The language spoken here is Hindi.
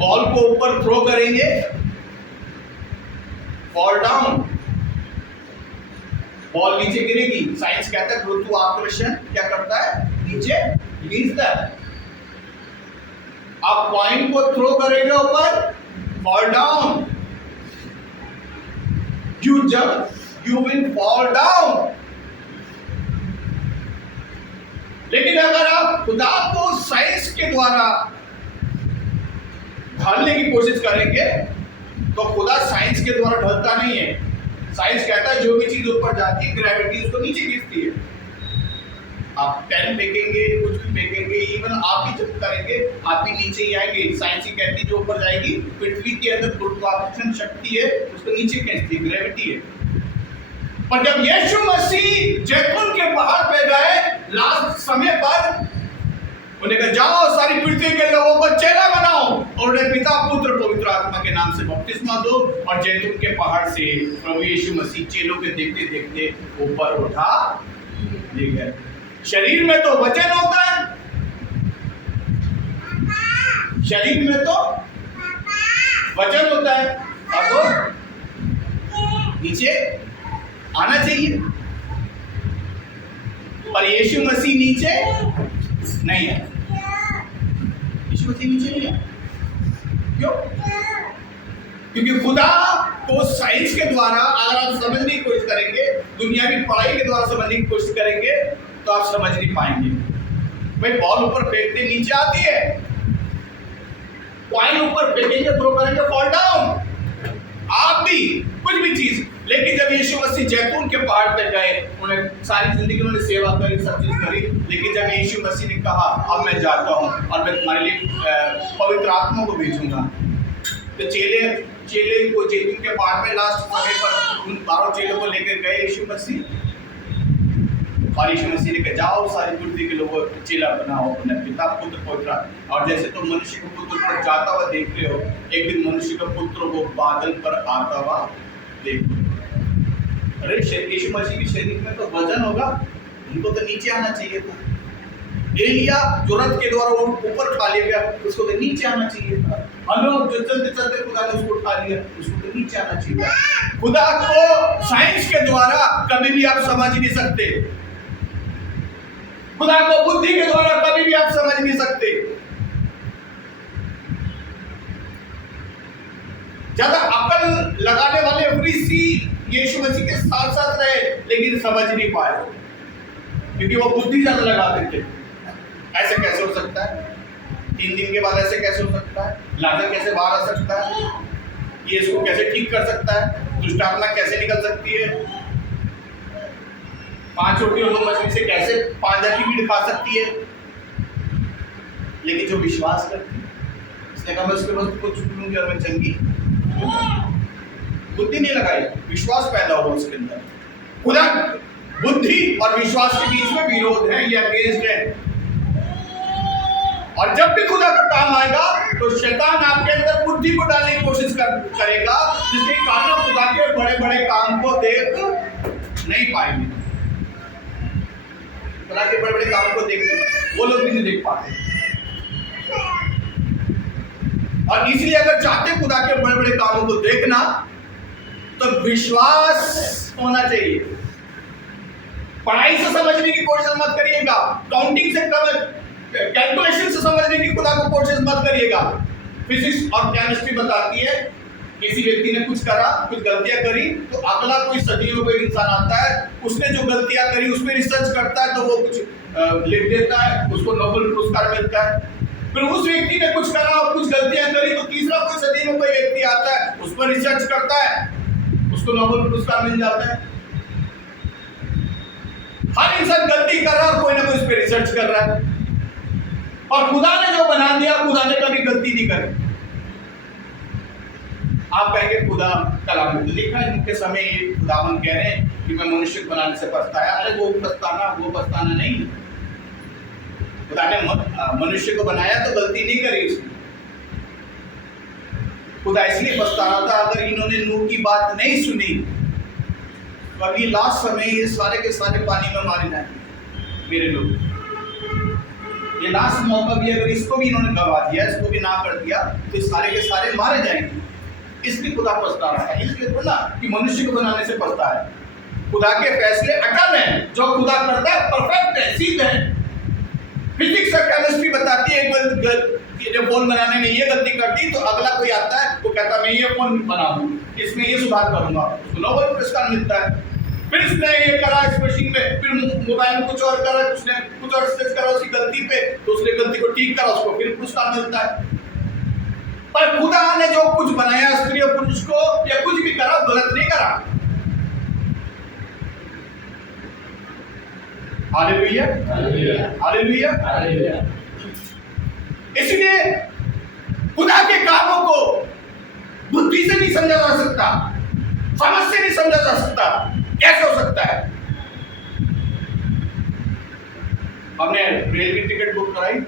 बॉल को ऊपर थ्रो करेंगे, फॉल डाउन, बॉल नीचे गिरेगी। साइंस कहता है गुरुत्वाकर्षण क्या करता है, नीचे खींचता है। आप कॉइन को थ्रो करेंगे ऊपर, fall down, you jump, you will fall down. लेकिन अगर आप खुदा को साइंस के द्वारा ढालने की कोशिश करेंगे तो खुदा साइंस के द्वारा ढलता नहीं है। साइंस कहता है जो भी चीज ऊपर जाती है ग्रेविटी उसको नीचे खींचती है। आप पेन फेंकेंगे, कुछ भी फेंकेंगे, इवन आप भी जब करेंगे आप भी नीचे ही आएंगे। साइंस ही कहती है जो ऊपर जाएगी, पृथ्वी के अंदर गुरुत्वाकर्षण शक्ति है उसको नीचे खींचती है, ग्रेविटी है। पर जब यीशु मसीह जैतून के पहाड़ पे गए लास्ट समय पर, उन्हें कहा जाओ सारी पृथ्वी के लोगों को चेला बनाओ और उन्हें पिता पुत्र पवित्र आत्मा के नाम से बपतिस्मा दो। और जैतून के पहाड़ से प्रभु यीशु मसीह चेलों के देखते देखते ऊपर उठा ले गए। शरीर में तो वचन होता है, शरीर में तो वचन होता है, अब वो नीचे आना चाहिए। पर यीशु मसीह नीचे नहीं है, यीशु मसीह नीचे नहीं है। क्यों? क्योंकि खुदा को साइंस के द्वारा अगर आप समझने की कोशिश करेंगे, दुनियावी पढ़ाई के द्वारा समझने की कोशिश करेंगे तो आप समझ नहीं पाएंगे। भाई बॉल ऊपर फेंकते नीचे आती है, कॉइन ऊपर फेंकेंगे थ्रो करेंगे फॉल डाउन, आप भी कुछ भी चीज। लेकिन जब यीशु मसीह जैतून के पहाड़ पे गए, उन्हें सारी जिंदगी उन्होंने सेवा करी, सब चीज करी, लेकिन जब यीशु मसीह ने कहा अब मैं जाता हूं और मैं तुम्हारे लिए पवित्र आत्मा को भेजूंगा, तो चेले को जैतून के पहाड़ पे लास्ट समय पर उन 12 चेलों को लेकर गए यीशु मसीह। और यीशु मसीह ने कहा जाओ सारी पृथ्वी के लोगों को चेला बनाओ अपने पिता पुत्र पवित्र। और जैसे तुम मनुष्य के पुत्र पर जाता हुआ देख रहे हो, एक दिन मनुष्य का पुत्र वो बादल पर आता हुआ देख। अरे यीशु मसीह के शरीर में तो वजन होगा, उनको तो नीचे आना चाहिए था। एलिया जो रथ के द्वारा वो ऊपर उठा लिया गया, उसको तो नीचे आना चाहिए था। हनोक जो चलते चलते खुदा ने उसको उठा लिया, उसको तो नीचे आना चाहिए था। खुदा को साइंस के द्वारा कभी भी आप समझ नहीं सकते, खुदा को बुद्धि के द्वारा कभी भी आप समझ नहीं सकते। ज्यादा अकल लगाने वाले फरीसी यीशु मसीह के साथ साथ रहे लेकिन समझ नहीं पाए, क्योंकि वो बुद्धि ज्यादा लगाते थे। ऐसे कैसे हो सकता है, 3 दिन के बाद ऐसे कैसे हो सकता है, लाजर कैसे बाहर आ सकता है, ये इसको कैसे ठीक कर सकता है, दुष्ट आत्मा कैसे निकल सकती है, 5 रोटी और 2 मछली से कैसे 5000 की भीड़ खा सकती है। लेकिन जो विश्वास करती है, इसने कहा मैं उसके पास कुछ छू लूंगी और मैं चंगी। बुद्धि नहीं लगाई, विश्वास पैदा हुआ उसके अंदर। खुदा बुद्धि और विश्वास के बीच में विरोध है, ये अगेंस्ट है। और जब भी खुदा का काम आएगा तो शैतान आपके अंदर बुद्धि को डालने की कोशिश करेगा, जिसके कारण खुदा के बड़े बड़े काम को देख नहीं पाएंगे। खुदा के बड़े बड़े काम को देख वो लोग भी नहीं देख पाते। और इसलिए अगर चाहते खुदा के बड़े बड़े कामों को देखना तो विश्वास होना चाहिए। पढ़ाई से समझने की कोशिश मत करिएगा, काउंटिंग से कैलकुलेशन से समझने की खुदा को कोशिश मत करिएगा। फिजिक्स और केमिस्ट्री बताती है किसी व्यक्ति ने कुछ करा, कुछ गलतियां करी, तो अगला कोई सदियों कोई इंसान आता है, उसने जो गलतियां करी उस पर रिसर्च करता है, तो वो कुछ लिख देता है, उसको नोबेल पुरस्कार मिलता है। फिर उस व्यक्ति ने कुछ करा और कुछ गलतियां करी, तो तीसरा कोई सदी में कोई व्यक्ति आता है, उस पर रिसर्च करता है, उसको नोबेल पुरस्कार मिल जाता है। हर इंसान गलती कर रहा है और कोई ना कोई उस पर रिसर्च कर रहा है। और खुदा ने जो बना दिया, खुदा ने कभी गलती नहीं करी। आप कहेंगे खुदा कलाम में लिखा है इनके समय खुदावन कह रहे हैं कि मैं मनुष्य को बनाने से पछताया। अरे वो पछताना नहीं। खुदा ने मनुष्य को बनाया तो गलती नहीं करी उसने। खुदा इसलिए पछता रहा था, अगर इन्होंने नूह की बात नहीं सुनी तो अभी लास्ट समय ये सारे के सारे पानी में मारे जाएंगे मेरे लोग। ये लास्ट मौका भी, अगर इसको भी इन्होंने गवा दिया, इसको भी ना कर दिया, तो सारे के सारे मारे जाएंगे। इसलिए खुदा पछता रहा है, इसलिए बोला कि मनुष्य को बनाने से पछता है। खुदा के फैसले अटल हैं, जो खुदा करता है परफेक्ट है, सीध है। फिजिक्स और केमिस्ट्री बताती है ये फोन बनाने में ये गलती कर दी, तो अगला कोई आता है वो कहता मैं ये फोन बना दूं, इसमें ये सुधार करूंगा, उसको नोबेल पुरस्कार मिलता है। फिर इसने ये करा इस मशीन में, फिर मोबाइल में कुछ और करा, उसने कुछ और सर्च करा उसकी गलती पे, तो उसने गलती को ठीक करा, उसको फिर पुरस्कार मिलता है। पर खुदा ने जो कुछ बनाया स्त्री और पुरुष को, या कुछ भी करा, गलत नहीं करा। Hallelujah, hallelujah, hallelujah. इसलिए खुदा के कामों को बुद्धि से नहीं समझा जा सकता, समझ से नहीं समझा जा सकता। कैसे हो सकता है? हमने रेल की टिकट बुक कराई,